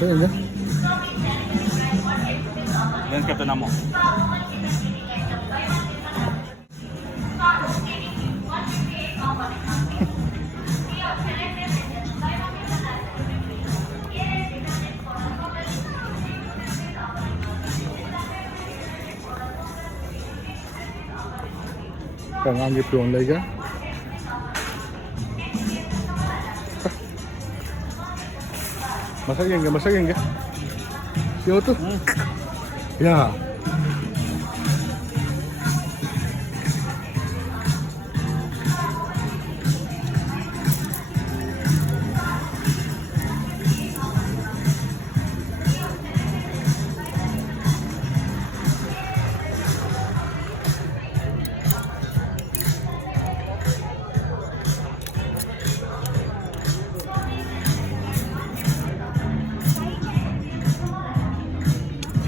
Masakyan dyan. Landscape na mo. Càng ăn nghiệp đường lấy cái. Masakyan ka. Siyo to. Yeah.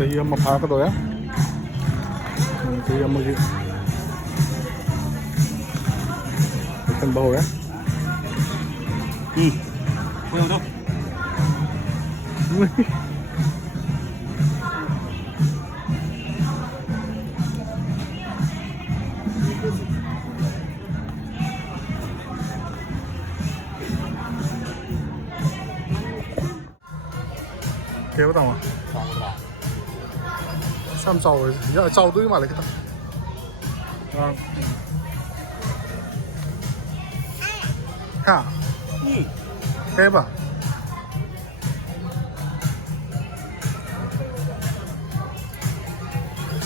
Saya mapaka to ya. Saya magi. Ikan bau ya. Puyo to. Kaya ko tama. Sam trâu rồi, giờ trâu tôi mà lại cái tao. Ha. Cái bà.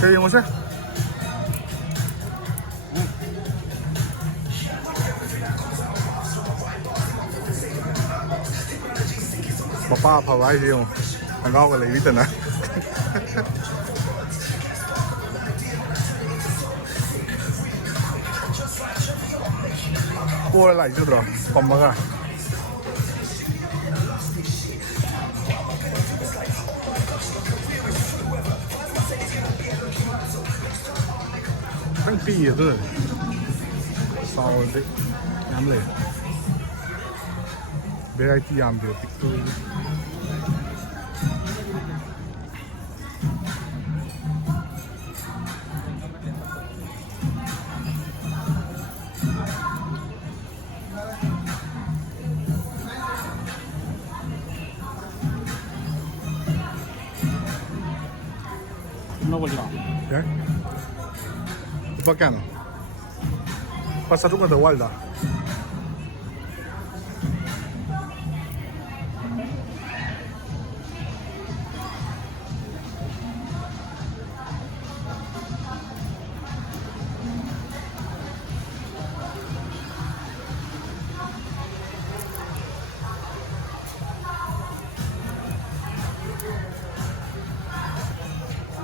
Chơi gì mà chơi? Papa phá vãi gì không? Thằng con cái lấy biết tên à? Qua lại chứ rồi, bấm vào cái. Anh pì rồi, sao đấy, nhắm lên. Variety làm được tích tươi. Nó có gì không? Ya. Bacana. Pasa tu quando guarda.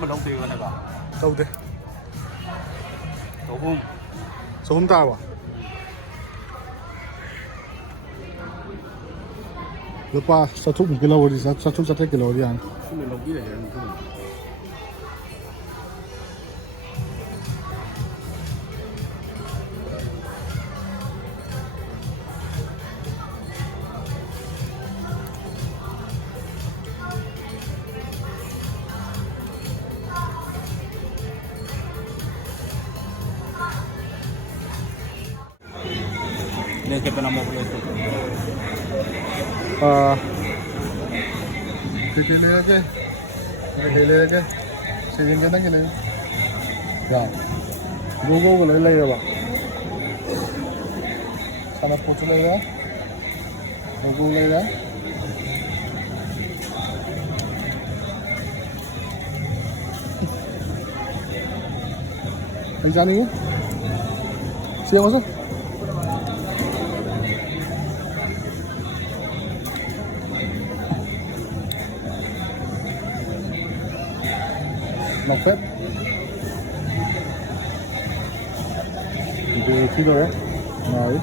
Mình đông tiêu này bà. Đâu thế? Tổ hung. Số hôm tao à? Lúc qua sao chúc 1 kilo đi, sao chúc 1 kilo đi ăn. Không mình đông kỹ này không. Landscape na mo ko ito. Pipili aja. Pipili aja. Sige din ang gilid. Yan. Logo ko lang ba? Sana po tuloy ya. Logo lang ya. Ang jani ko? Siya masuk? Nakit? Hindi sino ya? Nah,